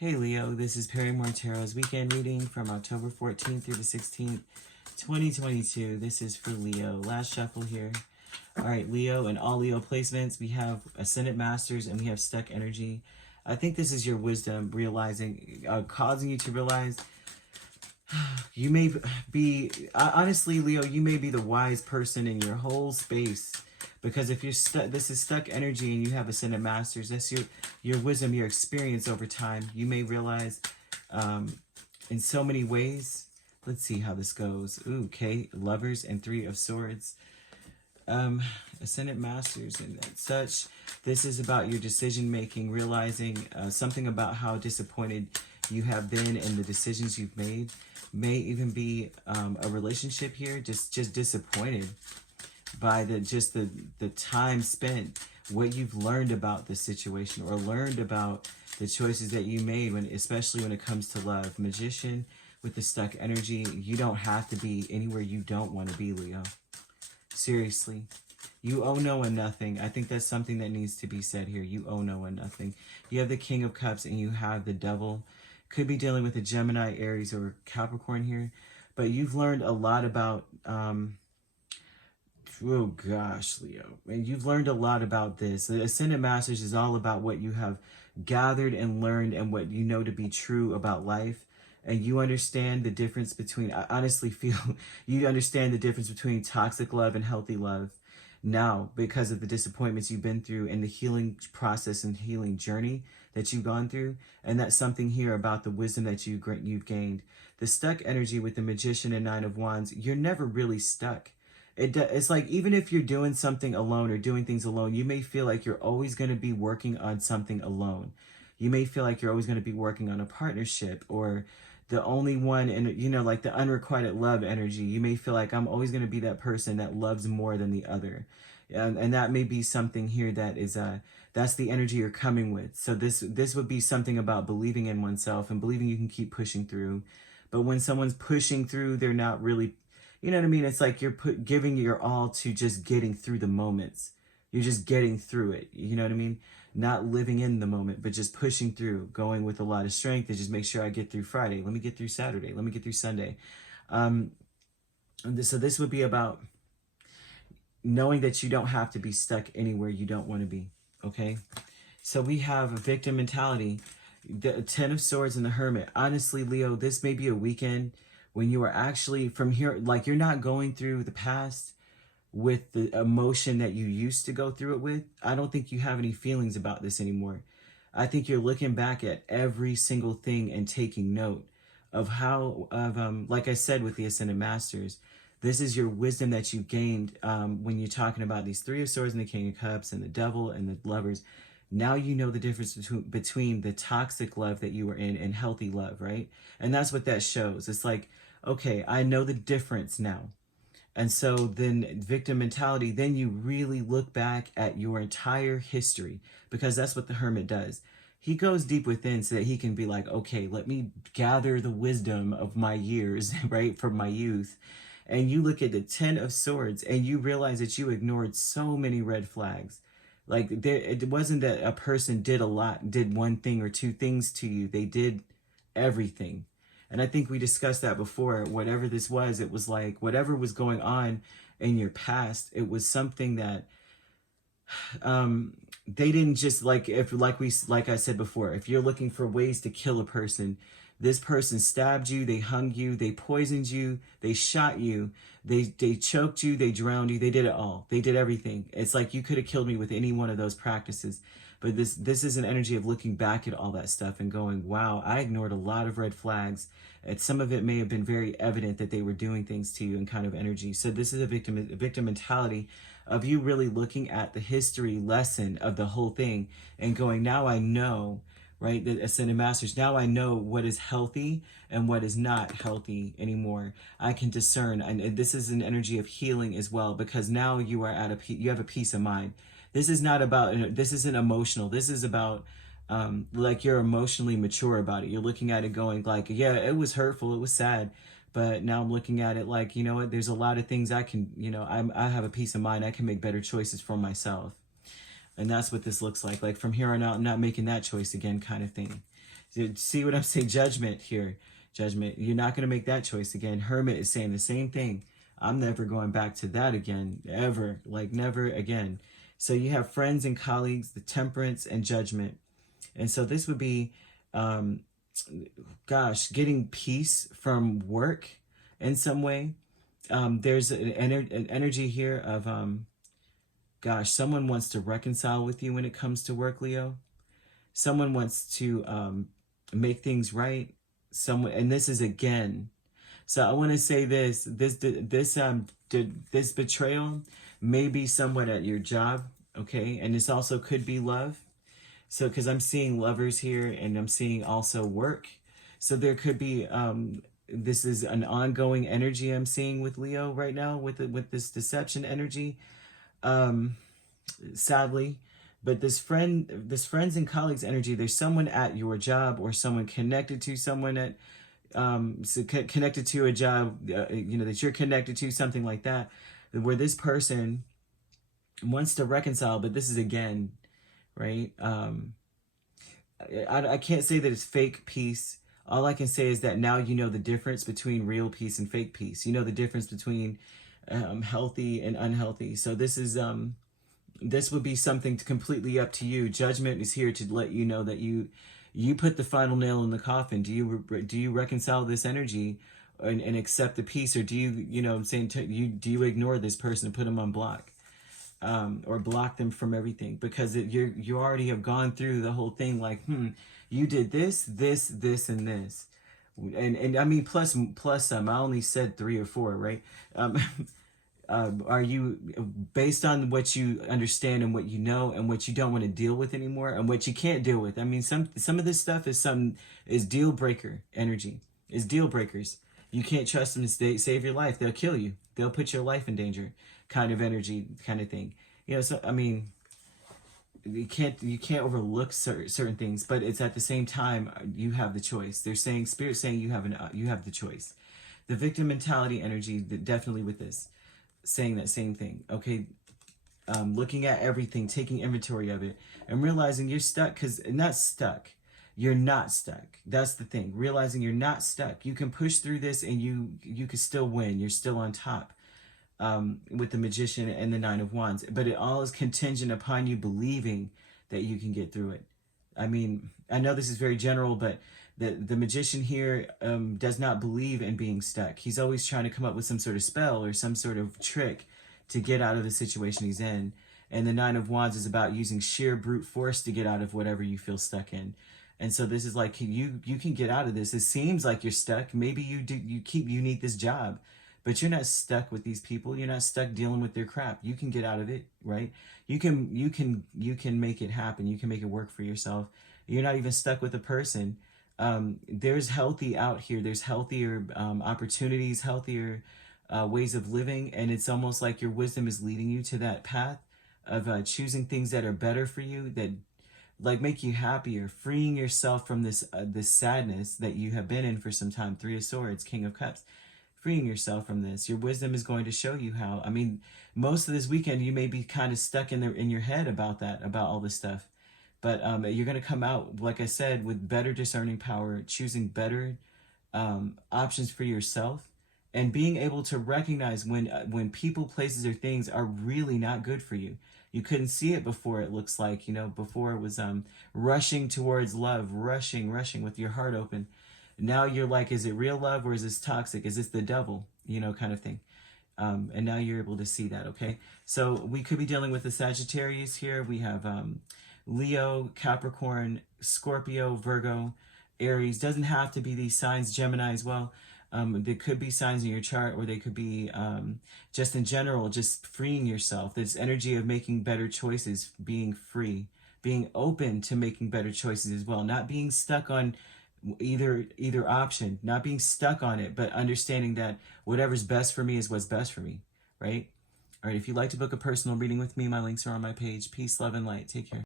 Hey Leo, this is Perry More Tarot's weekend reading from October 14th through the 16th, 2022. This is for Leo. Last shuffle here. All right, Leo, and all Leo placements, we have Ascendant Masters and we have Stuck Energy. I think this is your wisdom realizing, causing you to realize you may be, honestly, Leo, you may be the wise person in your whole space. Because if you're stuck, this is stuck energy and you have Ascendant Masters, that's your wisdom, your experience over time. You may realize in so many ways. Let's see how this goes. Ooh, okay, Lovers and Three of Swords. Ascendant Masters and such. This is about your decision making, realizing something about how disappointed you have been in the decisions you've made. May even be a relationship here, just disappointed by the time spent, what you've learned about the situation or learned about the choices that you made, especially when it comes to love. Magician with the stuck energy. You don't have to be anywhere you don't want to be, Leo. Seriously. You owe no one nothing. I think that's something that needs to be said here. You owe no one nothing. You have the King of Cups and you have the Devil. Could be dealing with a Gemini, Aries, or Capricorn here. But you've learned a lot about... oh gosh, Leo. And you've learned a lot about this. The Ascendant Masters is all about what you have gathered and learned and what you know to be true about life. And you understand the difference between, I honestly feel, you understand the difference between toxic love and healthy love now because of the disappointments you've been through and the healing process and healing journey that you've gone through. And that's something here about the wisdom that you've gained. The stuck energy with the Magician and Nine of Wands, you're never really stuck. It's like, even if you're doing something alone or doing things alone, you may feel like you're always going to be working on something alone. You may feel like you're always going to be working on a partnership or the only one, and you know, like the unrequited love energy. You may feel like I'm always going to be that person that loves more than the other. And that may be something here that is, that's the energy you're coming with. So this would be something about believing in oneself and believing you can keep pushing through. But when someone's pushing through, they're not really, you know what I mean? It's like you're giving your all to just getting through the moments. You're just getting through it. You know what I mean? Not living in the moment, but just pushing through, going with a lot of strength to just make sure I get through Friday. Let me get through Saturday. Let me get through Sunday. So this would be about knowing that you don't have to be stuck anywhere you don't want to be. Okay? So we have a victim mentality. The Ten of Swords and the Hermit. Honestly, Leo, this may be a weekend when you are actually from here, like you're not going through the past with the emotion that you used to go through it with. I don't think you have any feelings about this anymore. I think you're looking back at every single thing and taking note of how, like I said with the Ascendant Masters, this is your wisdom that you gained when you're talking about these Three of Swords and the King of Cups and the Devil and the Lovers. Now you know the difference between the toxic love that you were in and healthy love, right? And that's what that shows. It's like, okay, I know the difference now. And so then victim mentality, then you really look back at your entire history, because that's what the Hermit does. He goes deep within so that he can be like, okay, let me gather the wisdom of my years, right, from my youth. And you look at the Ten of Swords and you realize that you ignored so many red flags. Like it wasn't that a person did one thing or two things to you. They did everything. And I think we discussed that before. Whatever this was, it was like whatever was going on in your past, it was something that they didn't just like I said before, if you're looking for ways to kill a person, this person stabbed you, they hung you, they poisoned you, they shot you, they choked you, they drowned you, they did it all. They did everything. It's like you could have killed me with any one of those practices. But this is an energy of looking back at all that stuff and going, wow, I ignored a lot of red flags. And some of it may have been very evident that they were doing things to you and kind of energy. So this is a victim mentality of you really looking at the history lesson of the whole thing and going, now I know, right, the Ascendant Masters, now I know what is healthy and what is not healthy anymore. I can discern, and this is an energy of healing as well, because now you are you have a peace of mind. This is not about, this isn't emotional. This is about, like you're emotionally mature about it. You're looking at it going like, yeah, it was hurtful. It was sad. But now I'm looking at it like, you know what, there's a lot of things I can, you know, I have a peace of mind. I can make better choices for myself. And that's what this looks like from here on out, I'm not making that choice again kind of thing. See what I'm saying? Judgment here. Judgment. You're not going to make that choice again. Hermit is saying the same thing. I'm never going back to that again. Ever. Like never again. So you have friends and colleagues, the temperance and judgment. And so this would be, gosh, getting peace from work in some way. There's an energy here of, gosh, someone wants to reconcile with you when it comes to work, Leo. Someone wants to make things right. Someone, and this is again. So I want to say this betrayal may be somewhat at your job, okay? And this also could be love. So, because I'm seeing lovers here, and I'm seeing also work. So there could be, this is an ongoing energy I'm seeing with Leo right now, with this deception energy, sadly. But this friends and colleagues energy, there's someone at your job or someone connected to someone at, connected to a job, that you're connected to, something like that, where this person wants to reconcile, but this is again, right? I can't say that it's fake peace. All I can say is that now you know the difference between real peace and fake peace. You know the difference between healthy and unhealthy. So this is this would be something completely up to you. Judgment is here to let you know that you put the final nail in the coffin. Do you reconcile this energy and accept the peace, or do you do you ignore this person and put them on block, or block them from everything, because you already have gone through the whole thing, like you did this, and this, and I mean plus I only said 3 or 4, right? Are you, based on what you understand and what you know and what you don't want to deal with anymore and what you can't deal with? I mean, some of this stuff is deal breaker energy, is deal breakers. You can't trust them to save your life. They'll kill you. They'll put your life in danger, kind of energy, kind of thing. So I mean, you can't overlook certain things, but it's at the same time you have the choice. They're saying, Spirit's saying you have the choice. The victim mentality energy, definitely with this, saying that same thing, okay? Looking at everything, taking inventory of it, and realizing you're stuck, because not stuck. You're not stuck. That's the thing. Realizing you're not stuck. You can push through this, and you can still win. You're still on top, with the Magician and the 9 of Wands. But it all is contingent upon you believing that you can get through it. I mean, I know this is very general, but the Magician here does not believe in being stuck. He's always trying to come up with some sort of spell or some sort of trick to get out of the situation he's in. And the 9 of Wands is about using sheer brute force to get out of whatever you feel stuck in. And so this is like, you can get out of this. It seems like you're stuck. Maybe you need this job, but you're not stuck with these people. You're not stuck dealing with their crap. You can get out of it, right? You can make it happen. You can make it work for yourself. You're not even stuck with a person. There's healthy out here. There's healthier opportunities, healthier ways of living. And it's almost like your wisdom is leading you to that path of choosing things that are better for you, that like make you happier, freeing yourself from this sadness that you have been in for some time. 3 of Swords, King of Cups, freeing yourself from this. Your wisdom is going to show you how. I mean, most of this weekend you may be kind of stuck in your head about all this stuff. But you're going to come out, like I said, with better discerning power, choosing better options for yourself, and being able to recognize when people, places, or things are really not good for you. You couldn't see it before, it looks like, before it was rushing towards love, rushing with your heart open. Now you're like, is it real love or is this toxic? Is this the devil? Kind of thing. And now you're able to see that, okay? So we could be dealing with the Sagittarius here. We have Leo, Capricorn, Scorpio, Virgo, Aries. Doesn't have to be these signs, Gemini as well. There could be signs in your chart, or they could be just in general, just freeing yourself. This energy of making better choices, being free, being open to making better choices as well. Not being stuck on either option, not being stuck on it, but understanding that whatever's best for me is what's best for me, right? All right, if you'd like to book a personal reading with me, my links are on my page. Peace, love, and light. Take care.